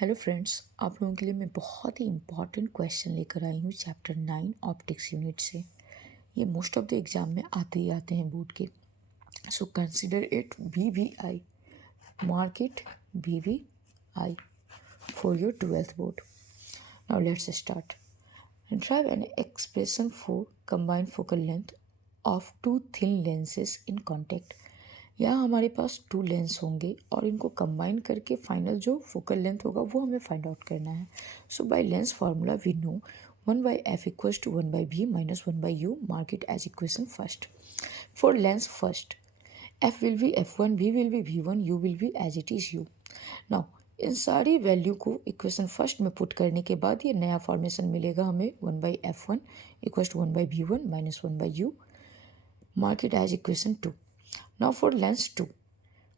Hello friends, आप लोगों के लिए मैं बहुत ही इम्पॉर्टेंट क्वेश्चन लेकर आई हूँ चैप्टर 9 ऑप्टिक्स यूनिट से। ये मोस्ट ऑफ द एग्जाम में आते ही आते हैं बोर्ड के। So consider it BVI, mark it BVI for your 12th board. Now let's start. Derive an expression for combined focal length of two thin lenses in contact. यहाँ हमारे पास to lens होंगे और इनको कंबाइन करके final जो focal length होगा वो हमें फाइंड आउट करना है। So by lens formula we know 1/f equals to 1/v minus 1/u, mark it as equation first. For lens first, f will be f1, v will be v1, u will be as it is u। Now in सारी value को equation first में put करने के बाद ये नया formation मिलेगा हमें 1/f1 equals to 1/v1 minus 1/u, mark it as equation 2। Now for lens 2,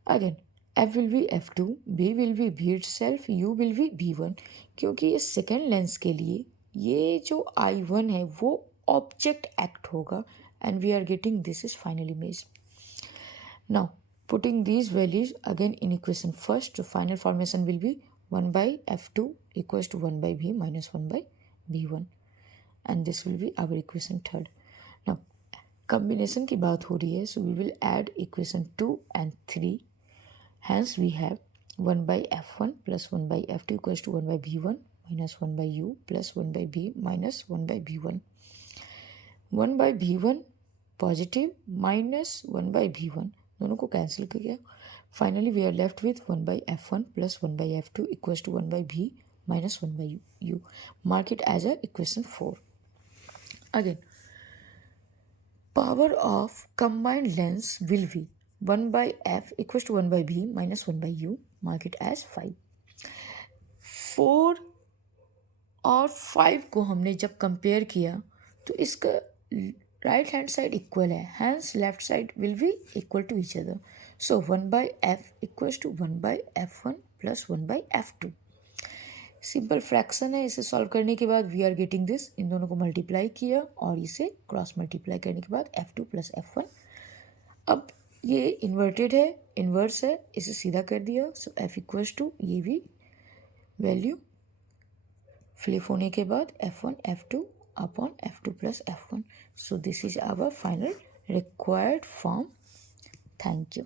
again f will be f2, v will be v itself, u will be v1। क्योंकि ये सेकेंड लेंस के लिए ये जो I1 है वो ऑब्जेक्ट एक्ट होगा and we are getting this is final image. Now putting these values again in equation first, the final formation will be 1/f2 equals to 1/v minus 1/v1 and this will be our equation third। Now combination की बात हो रही है, so we will add equation 2 and 3। Hence we have 1/f1 plus 1/f2 equals to 1/v1 minus 1/u plus 1/v minus 1/v1। 1/v1 positive minus 1/v1 दोनों को cancel किया। Finally we are left with 1/f1 plus 1/f2 equals to 1/v minus 1/u, mark it as a equation 4। Again power of combined lens will be 1/f equals to 1/v minus 1/u, mark it as 5। 4 और 5 को हमने जब compare किया तो इसका right hand side equal है, hence left side will be equal to each other. So 1/f equals to 1/f1 plus 1/f2। Simple fraction है, इसे सॉल्व करने के बाद वी आर गेटिंग दिस। इन दोनों को मल्टीप्लाई किया और इसे क्रॉस मल्टीप्लाई करने के बाद f2 प्लस f1। अब ये इन्वर्टेड है, इन्वर्स है, इसे सीधा कर दिया। सो f इक्वल्स टू ये भी वैल्यू फ्लिप होने के बाद f1 f2 upon f2 plus f1। So this is our final required form. Thank you.